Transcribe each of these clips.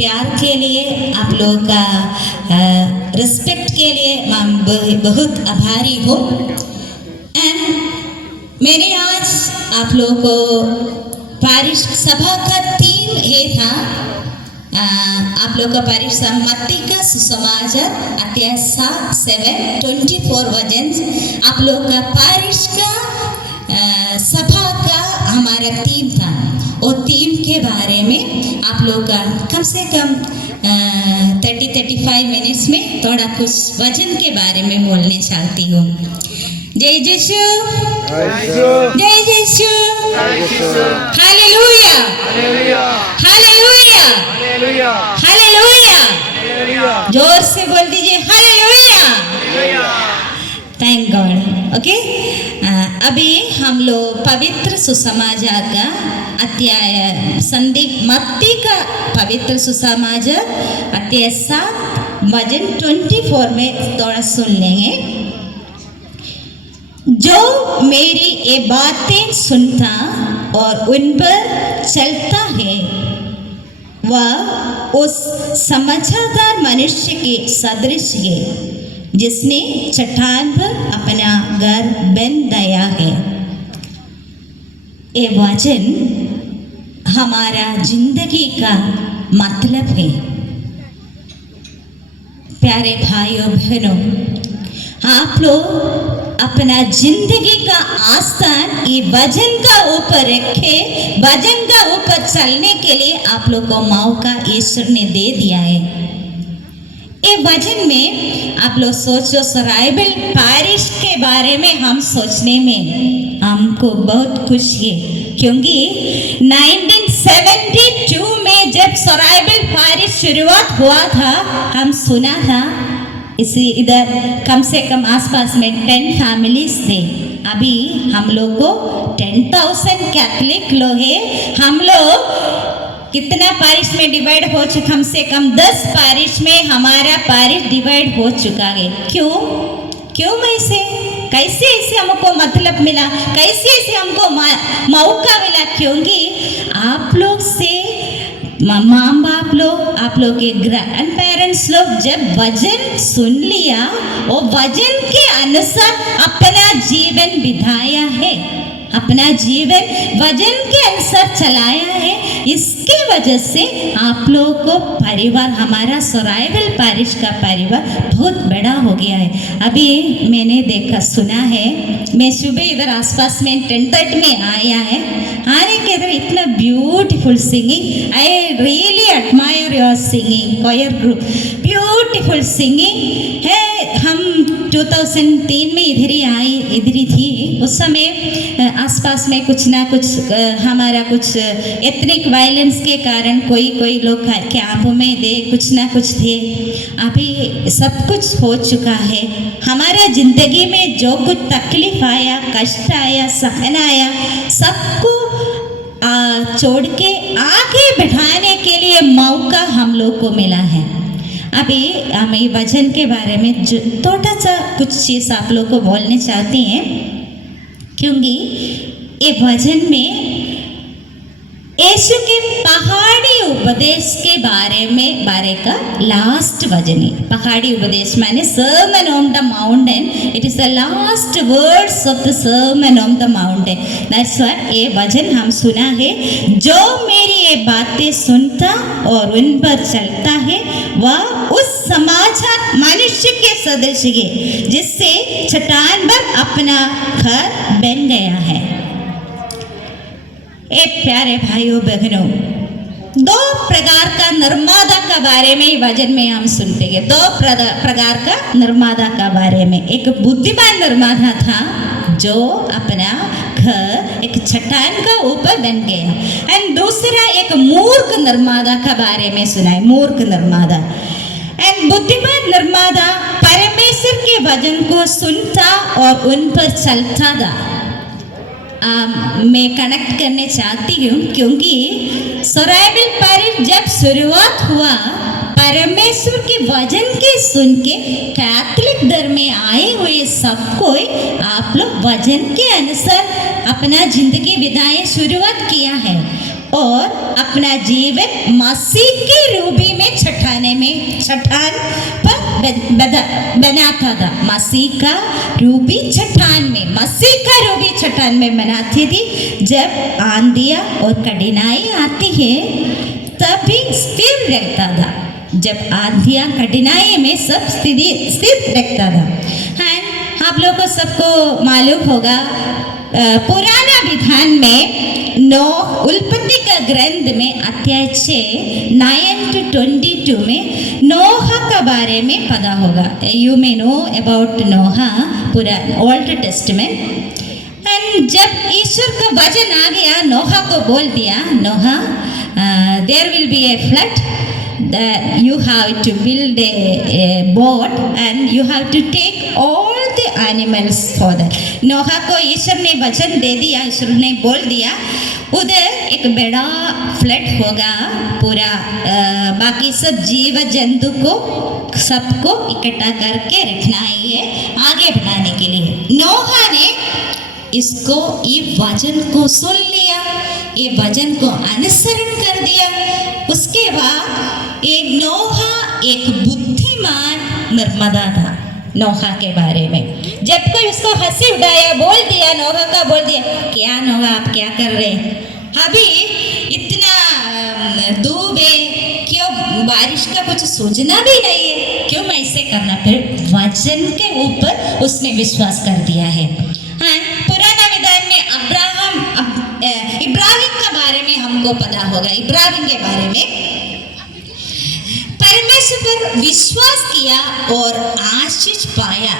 प्यार के लिए, आप लोगों का रिस्पेक्ट के लिए मैं बहुत आभारी हूँ। एंड मैंने आज आप लोगों को पारिश सभा का थीम ये था, आप लोग का पारिश मत्ती का सुसमाचार अध्याय 7:24 वचन आप लोग का पारिश का सभा का हमारा थीम था। और थीम के बारे में आप लोग का कम से कम 30-35 मिनट्स में थोड़ा कुछ वचन के बारे में बोलने चाहती हूँ। जय यीशु, जय यीशु, हालेलुया, हालेलुया, हालेलुया, जोर से बोल दीजिए हालेलुया। Thank God. ओके, अभी हम लोग पवित्र सुसमाचार का अध्याय मत्ती का पवित्र सुसमाचार अध्याय 7 वचन 24 में थोड़ा सुन लेंगे। जो मेरी ये बातें सुनता और उन पर चलता है वह उस समझदार मनुष्य के सदृश है जिसने चट्टान पर अपना घर बन दिया है। ये वचन हमारा जिंदगी का मतलब है। प्यारे भाइयों बहनों, आप लोग अपना जिंदगी का आस्थान ये वचन का ऊपर रखे, वचन का ऊपर चलने के लिए आप लोग को मौका ईश्वर ने दे दिया है। ये वचन में आप लोग सोचो, सराइबल पारिश के बारे में हम सोचने में हमको बहुत खुशी है, क्योंकि 1972 में जब सराइबल पारिश शुरुआत हुआ था, हम सुना था इसी इधर कम से कम आसपास में 10 फैमिलीज थे। अभी हम लोग को 10,000 कैथलिक लोग हैं। हम लोग कितना पारिश में डिवाइड हो चुका, कम से कम 10 पारिश में हमारा पारिश डिवाइड हो चुका है। क्यों ऐसे, कैसे ऐसे हमको मतलब मिला, कैसे ऐसे हमको मौका मिला? क्योंकि आप लोग से माँ बाप लोग, आप लोग के ग्रैंड पेरेंट्स लोग जब वचन सुन लिया और वचन के अनुसार अपना जीवन बिताया है, अपना जीवन वचन के अनुसार चलाया है, इसके वजह से आप लोगों को परिवार, हमारा सराइबल पारिश का परिवार बहुत बड़ा हो गया है। अभी मैंने देखा सुना है, मैं सुबह इधर आसपास में 10:30 में आया है, आने के इधर इतना beautiful singing, I really admire your singing, choir group, beautiful singing है। हम 2003 में इधर ही थी। उस समय आसपास में कुछ ना कुछ हमारा कुछ एथनिक वायलेंस के कारण कोई लोग कैंप में थे, कुछ ना कुछ थे। अभी सब कुछ हो चुका है। हमारा जिंदगी में जो कुछ तकलीफ आया, कष्ट आया, सहन आया, सबको छोड़ के आगे बढ़ाने के लिए मौका हम लोग को मिला है। अभी हम ये वचन के बारे में थोड़ा सा कुछ चीज़ आप लोग को बोलने चाहती हैं, क्योंकि ये वचन में यीशु के पहाड़ी उपदेश के बारे का लास्ट वचन है। पहाड़ी उपदेश माने sermon on the mountain, it is the last words of the sermon on the mountain. That's what ये वचन हम सुना है। जो मेरी ये बातें सुनता और उन पर चलता है वह उस समाचार मनुष्य के सदृश है जिससे चट्टान पर अपना घर बन गया है। प्यारे भाइयों बहनों, 2 प्रकार का निर्माता का बारे में वचन में हम सुनते हैं। 2 प्रकार का निर्माता का बारे में, एक बुद्धिमान निर्माता था जो अपना घर एक चट्टान का ऊपर बन गया, एंड दूसरा एक मूर्ख निर्माता का बारे में सुना है। मूर्ख निर्माता एंड बुद्धिमान निर्माता परमेश्वर के वचन को सुनता और उन पर चलता था। मैं कनेक्ट करने चाहती हूँ, क्योंकि सराइबल पारिश जब शुरुआत हुआ, परमेश्वर के वचन के सुन के कैथलिक धर्म में आए हुए सब कोई आप लोग वचन के अनुसार अपना जिंदगी बिताए शुरुआत किया है और अपना जीवन मसीह के रूप चट्टाने में चट्टान पर बनाता था। मसीह का रूबी चट्टान में, मसीह का रूबी चट्टान में बनाती थी। जब आंधियाँ और कठिनाई आती है तभी स्थिर रहता था। जब आंधियाँ कठिनाई में सब स्थिर रहता था। एंड आप लोगों को सबको मालूम होगा, पुराना विधान में नोह, उत्पत्ति का ग्रंथ में अध्याय 6 9-22 में नोह का बारे में पता होगा। You may know about Noh, पुराना ओल्ड टेस्टमेंट। एंड जब ईश्वर का वचन आ गया, नोह को बोल दिया, Noah there will be a flood, that you have to build a boat and you have to take all the animals for that. नोहा को ईश्वर ने वचन दे दिया, ईश्वर ने बोल दिया उधर एक बड़ा फ्लड होगा, पूरा बाकी सब जीव जंतु को सबको इकट्ठा करके रखना ही है आगे बढ़ाने के लिए। नोहा ने इसको, ये वचन को सुन लिया, ये वचन को अनुसरण कर दिया। उसके बाद एक नोहा एक बुद्धिमान नर्मदा था। नोहा के बारे में जब कोई उसको हंसी उड़ाया, बोल दिया, नोहा का बोल दिया, क्या नोहा आप क्या कर रहे हैं, अभी इतना धूप है, क्यों बारिश का कुछ सूचना भी नहीं है, क्यों मैं इसे करना। फिर वचन के ऊपर उसने विश्वास कर दिया है। हाँ, पुराना विधान में इब्राहिम के बारे में हमको पता होगा। इब्राहिम के बारे में परमेश्वर पर विश्वास किया और आशीष पाया।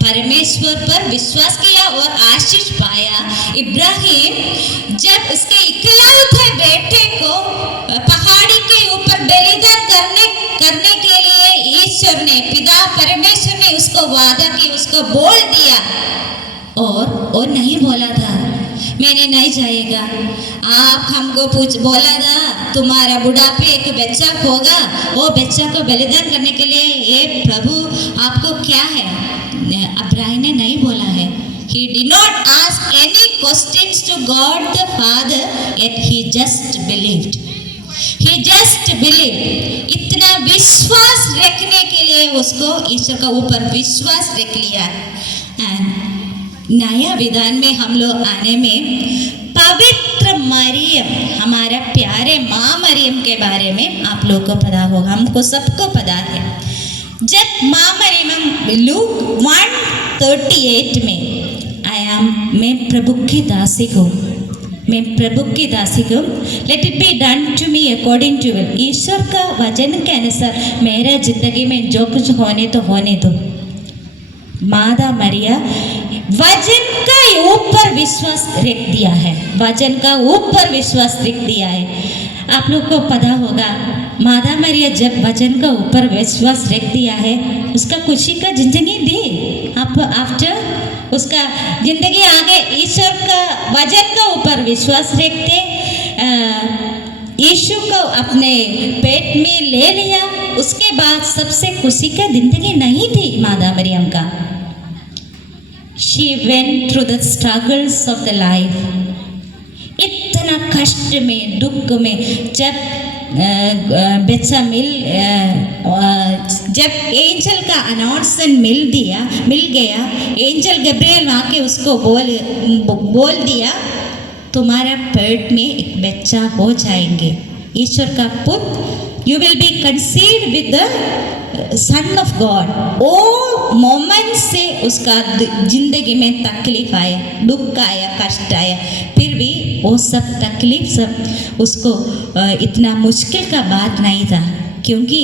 परमेश्वर पर विश्वास किया और आशीष पाया। इब्राहिम जब उसके इकलौते बेटे को पहाड़ी के ऊपर बलिदान करने के लिए ईश्वर ने, पिता परमेश्वर ने उसको वादा किया, उसको बोल दिया, और नहीं बोला था मैंने नहीं जाएगा। आप हमको बोला था तुम्हारा बुढ़ापे एक बच्चा होगा, वो बच्चा को बलिदान करने के लिए ये प्रभु आपको क्या है। अब्राहिम ने नहीं बोला है। He did not ask any questions to God the Father, yet he just believed. He just believed. इतना विश्वास रखने के लिए उसको ईश्वर का ऊपर विश्वास रख लिया। And नया विधान में हम लोग आने में पवित्र मरियम, हमारा प्यारे माँ मरियम के बारे में आप लोग को पता होगा, हमको सबको पता है। जब माँ मरियम लूक 1:38 में मैं प्रभु की दासी हूँ, मैं प्रभु की दासी हूँ, let it be done to me according to will. ईश्वर का वचन के अनुसार मेरा जिंदगी में जो कुछ होने तो होने दो। मादा मरिया वचन का ऊपर विश्वास रख दिया है, वचन का ऊपर विश्वास रख दिया है। आप लोग को पता होगा, मादा मरिया जब वचन का ऊपर विश्वास रख दिया है, उसका खुशी का जिंदगी दी। आप आफ्टर उसका जिंदगी आगे ईश्वर का वचन का ऊपर विश्वास रखते, यीशु को अपने पेट में ले लिया। उसके बाद सबसे खुशी का जिंदगी नहीं थी मादा मरियम का। She went through the struggles of the life. इतना कष्ट में, दुख में, जब बच्चा जब एंजल का अनाउंसमेंट मिल गया, एंजल गब्रिएल आके उसको बोल दिया तुम्हारा पेट में एक बच्चा हो जाएंगे, ईश्वर का पुत्र, you will be conceived with the son of God। वो मोमेंट से उसका जिंदगी में तकलीफ आया, दुख आया, कष्ट आया, फिर भी वो सब तकलीफ सब उसको इतना मुश्किल का बात नहीं था, क्योंकि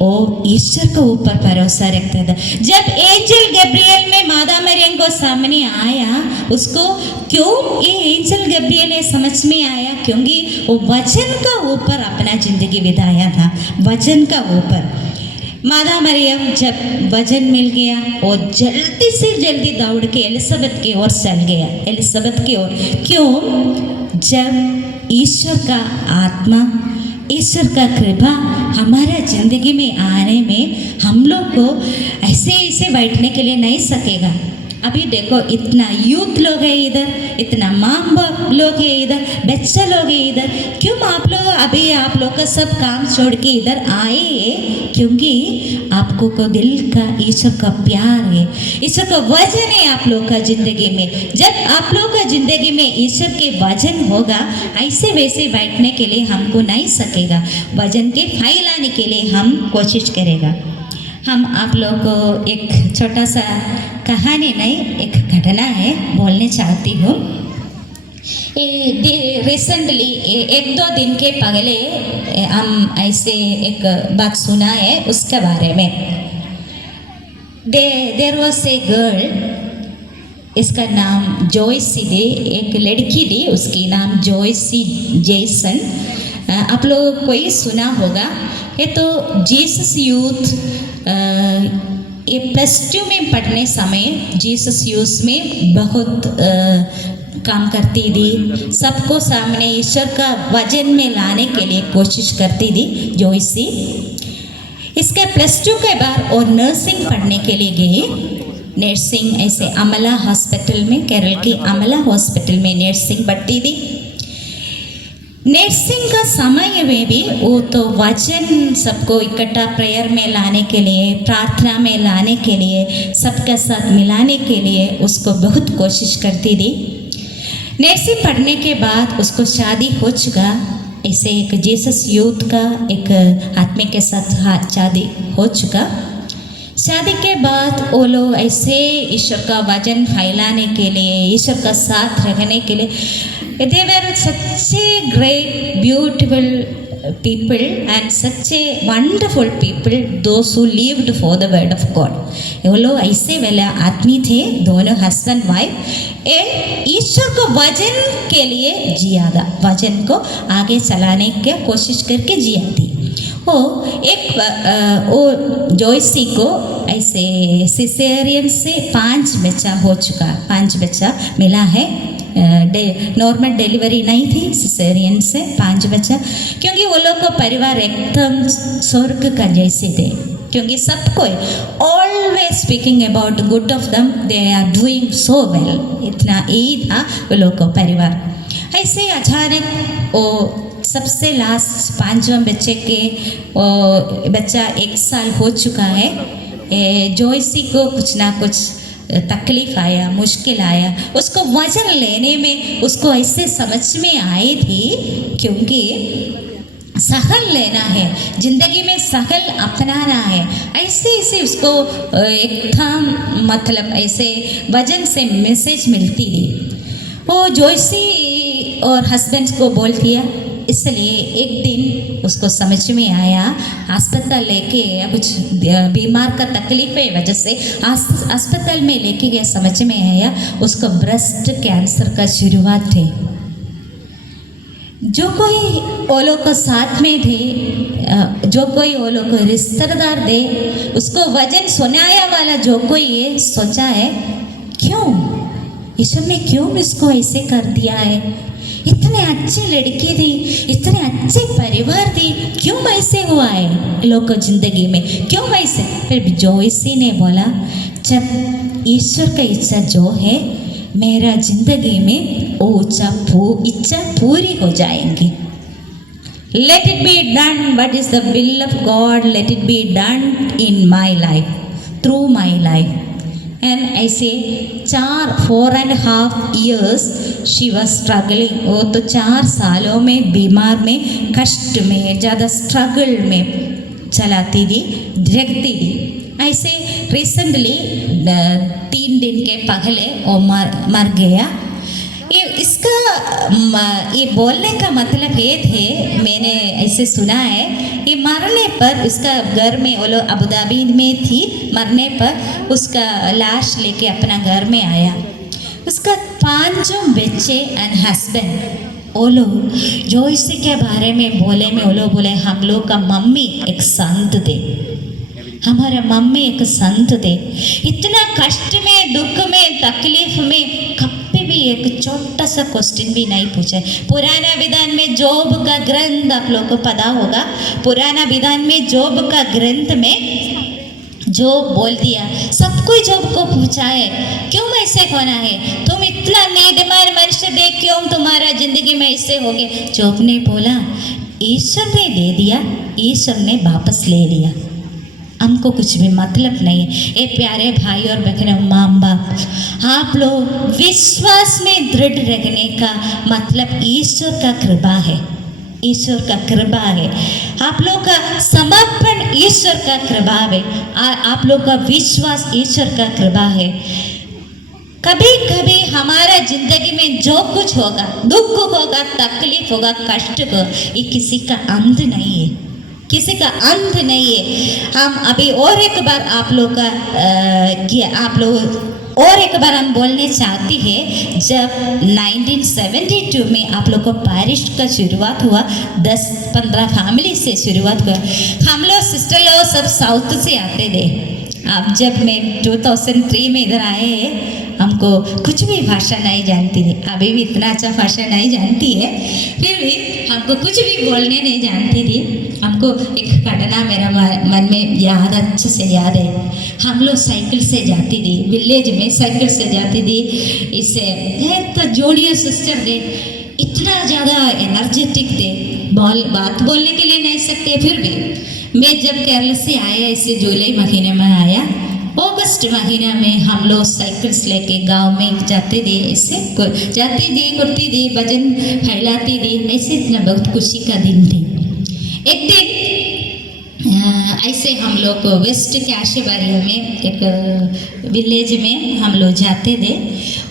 वो ईश्वर को ऊपर भरोसा रखता था। जब एंजल गब्रिएल में मादा मरियम को सामने आया, उसको क्यों ये एंजल गब्रिएल ये समझ में आया, क्योंकि वो वचन का ऊपर अपना जिंदगी बिताया था, वचन का ऊपर। मादा मरियम जब वचन मिल गया, वो जल्दी से जल्दी दौड़ के एलिजाबेथ की ओर चल गया, एलिजाबेथ की ओर। क्यों? जब ईश्वर का आत्मा, ईश्वर का कृपा हमारा ज़िंदगी में आने में हम लोग को ऐसे बैठने के लिए नहीं सकेगा। अभी देखो इतना यूथ लोग है इधर, इतना माँ बाप लोग है इधर, बच्चे लोग है इधर। क्यों आप लोग अभी आप लोग का सब काम छोड़ के इधर आए हैं? क्योंकि आपको को दिल का ईश्वर का प्यार है, ईश्वर का वजन है आप लोग का जिंदगी में। जब आप लोग का जिंदगी में ईश्वर के वजन होगा, ऐसे वैसे बैठने के लिए हमको नहीं सकेगा, वजन के फैलाने के लिए हम कोशिश करेगा। हम आप लोग को एक छोटा सा कहानी नहीं, एक घटना है बोलने चाहती हूँ। रिसेंटली एक दो दिन के पहले हम ऐसे एक बात सुना है उसके बारे में। देर वॉज ए गर्ल, इसका नाम जॉयसी थी, एक लड़की थी, उसकी नाम जॉयसी जैसन। आप लोग कोई सुना होगा। ये तो जीसस यूथ ये +2 में पढ़ने समय जीसस यूथ में बहुत काम करती थी, सबको सामने ईश्वर का वजन में लाने के लिए कोशिश करती थी जॉयसी। इसके +2 के बाद और नर्सिंग पढ़ने के लिए गई। नर्सिंग ऐसे अमला हॉस्पिटल में, केरल की अमला हॉस्पिटल में नर्सिंग पढ़ती थी। नर्सिंग का समय में भी वो तो वचन सबको इकट्ठा प्रेयर में लाने के लिए, प्रार्थना में लाने के लिए, सबके साथ मिलाने के लिए उसको बहुत कोशिश करती थी। नर्सिंग पढ़ने के बाद उसको शादी हो चुका। ऐसे एक जीसस यूथ का एक आदमी के साथ शादी हो चुका। शादी के बाद वो लोग ऐसे ईश्वर का वचन फैलाने के लिए, ईश्वर का साथ रखने के लिए, they were such a great beautiful people and such a wonderful people, those who lived for the word of God. वो लोग ऐसे वाले आदमी थे, दोनों हस्बैंड वाइफ, ईश्वर को वचन के लिए जिया था, वचन को आगे चलाने की कोशिश करके जिया थी। वो जॉयसी को ऐसे सिसेरियन से 5 बच्चा हो चुका, 5 बच्चा मिला है। नॉर्मल डिलीवरी नहीं थी, सिसेरियन से 5 बच्चा। क्योंकि वो लोग को परिवार एकदम स्वर्ग का जैसे थे, क्योंकि सबको always speaking about good of them, they are doing so well, इतना यही था वो लोग को परिवार। ऐसे अचानक वो सबसे लास्ट 5वें बच्चे के बच्चा 1 साल हो चुका है। जॉयसी को कुछ ना कुछ तकलीफ आया, मुश्किल आया, उसको वजन लेने में उसको ऐसे समझ में आई थी, क्योंकि सहल लेना है, ज़िंदगी में सहल अपनाना है। ऐसे ऐसे उसको एकदम मतलब ऐसे वजन से मैसेज मिलती थी। वो जॉयसी और हस्बैंड को बोल दिया। इसलिए एक दिन उसको समझ में आया, अस्पताल लेके कुछ बीमार का तकलीफ है वजह से अस्पताल में लेके गया, समझ में आया उसको ब्रेस्ट कैंसर का शुरुआत है। जो कोई वो लोग को साथ में थे, जो कोई वो लोग को रिश्तेदार थे, उसको वजन सुनाया वाला जो कोई है, सोचा है क्यों ईश्वर ने क्यों इसको ऐसे कर दिया है, इतने अच्छे लड़की थी, इतने अच्छे परिवार थी, क्यों ऐसे हुआ है लोग को जिंदगी में, क्यों ऐसे। फिर जॉयसी ने बोला, जब ईश्वर का इच्छा जो है मेरा जिंदगी में वो इच्छा पूरी हो जाएंगी। Late it be done, what is the will of God, late it be done in my life, through my life. And ऐसे 4.5 years शी वॉज स्ट्रगलिंग। वो तो 4 सालों में बीमार में, कष्ट में, ज़्यादा स्ट्रगल में चलाती थी, रखती थी। ऐसे रिसेंटली 3 दिन के पहले वो मर गया। ये बोलने का मतलब ये थे, मैंने ऐसे सुना है, ये मरने पर उसका घर में, वो लोग अबू धाबी में थी, मरने पर उसका लाश लेके अपना घर में आया। उसका 5 बच्चे एंड हस्बैंड, वो लोग जॉयसी के बारे में बोले में, वो लोग बोले हम लोग का मम्मी एक संत थे, हमारे मम्मी एक संत थे। इतना कष्ट में, दुख में, तकलीफ में कभी भी एक छोटा सा क्वेश्चन भी नहीं पूछे। पुराना विधान में जोब का ग्रंथ आप लोग को पता होगा, पुराना विधान में जोब का ग्रंथ में जो बोल दिया, सब कोई जॉब को पूछा है क्यों ऐसे होना है, तुम इतना नेकमार मनुष्य देख क्यों तुम्हारा जिंदगी में ऐसे हो गए। जॉब ने बोला ईश्वर ने दे दिया, ईश्वर ने वापस ले लिया, हमको कुछ भी मतलब नहीं है। ये प्यारे भाई और बहनों, माँ बाप, आप लोग विश्वास में दृढ़ रहने का मतलब ईश्वर का कृपा है, ईश्वर का कृपा है। आप लोग का समर्पण ईश्वर का कृपा है, आप लोग का विश्वास ईश्वर का कृपा है। कभी कभी हमारा जिंदगी में जो कुछ होगा, दुख होगा, तकलीफ होगा, कष्ट होगा, ये किसी का अंत नहीं है, किसी का अंत नहीं है। हम अभी और एक बार आप लोग और एक बार हम बोलने चाहती है, जब 1972 में आप लोग को पैरिश का शुरुआत हुआ, 10-15 फैमिली से शुरुआत हुआ। हम लोग सिस्टर लोग सब साउथ से आते थे। अब जब मैं 2003 में इधर आए, हमको कुछ भी भाषा नहीं जानती थी, अभी भी इतना अच्छा भाषा नहीं जानती है, फिर भी हमको कुछ भी बोलने नहीं जानती थी। हमको एक घटना मेरा मन में याद, अच्छे से याद है। हम लोग साइकिल से जाती थी, विलेज में साइकिल से जाती थी। इससे तो जूनियर सिस्टर थे, इतना ज़्यादा एनर्जेटिक थे, बात बोलने के लिए नहीं सकते। फिर भी मैं जब केरल से आया, इसे जुलाई महीने में आया, अगस्त महीना में हम लोग साइकिल्स लेके गांव में जाते थे, ऐसे जाती थी, करती थी, भजन फैलाती थी, ऐसे इतना बहुत खुशी का दिन थी। एक दिन ऐसे हम लोग वेस्ट कैशबारी में एक विलेज में हम लोग जाते थे।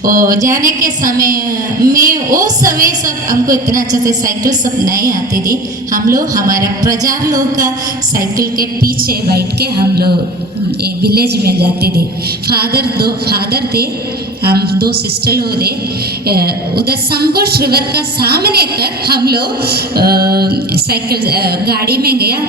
और जाने के समय में वो समय सब हमको इतना अच्छा से साइकिल सब नहीं आती थी। हम लोग हमारा प्रजार लोग का साइकिल के पीछे बैठ के हम लोग विलेज में जाते थे। फादर थे, हम 2 सिस्टर लोग थे। उधर संगोश रिवर का सामने तक हम लोग साइकिल गाड़ी में गया।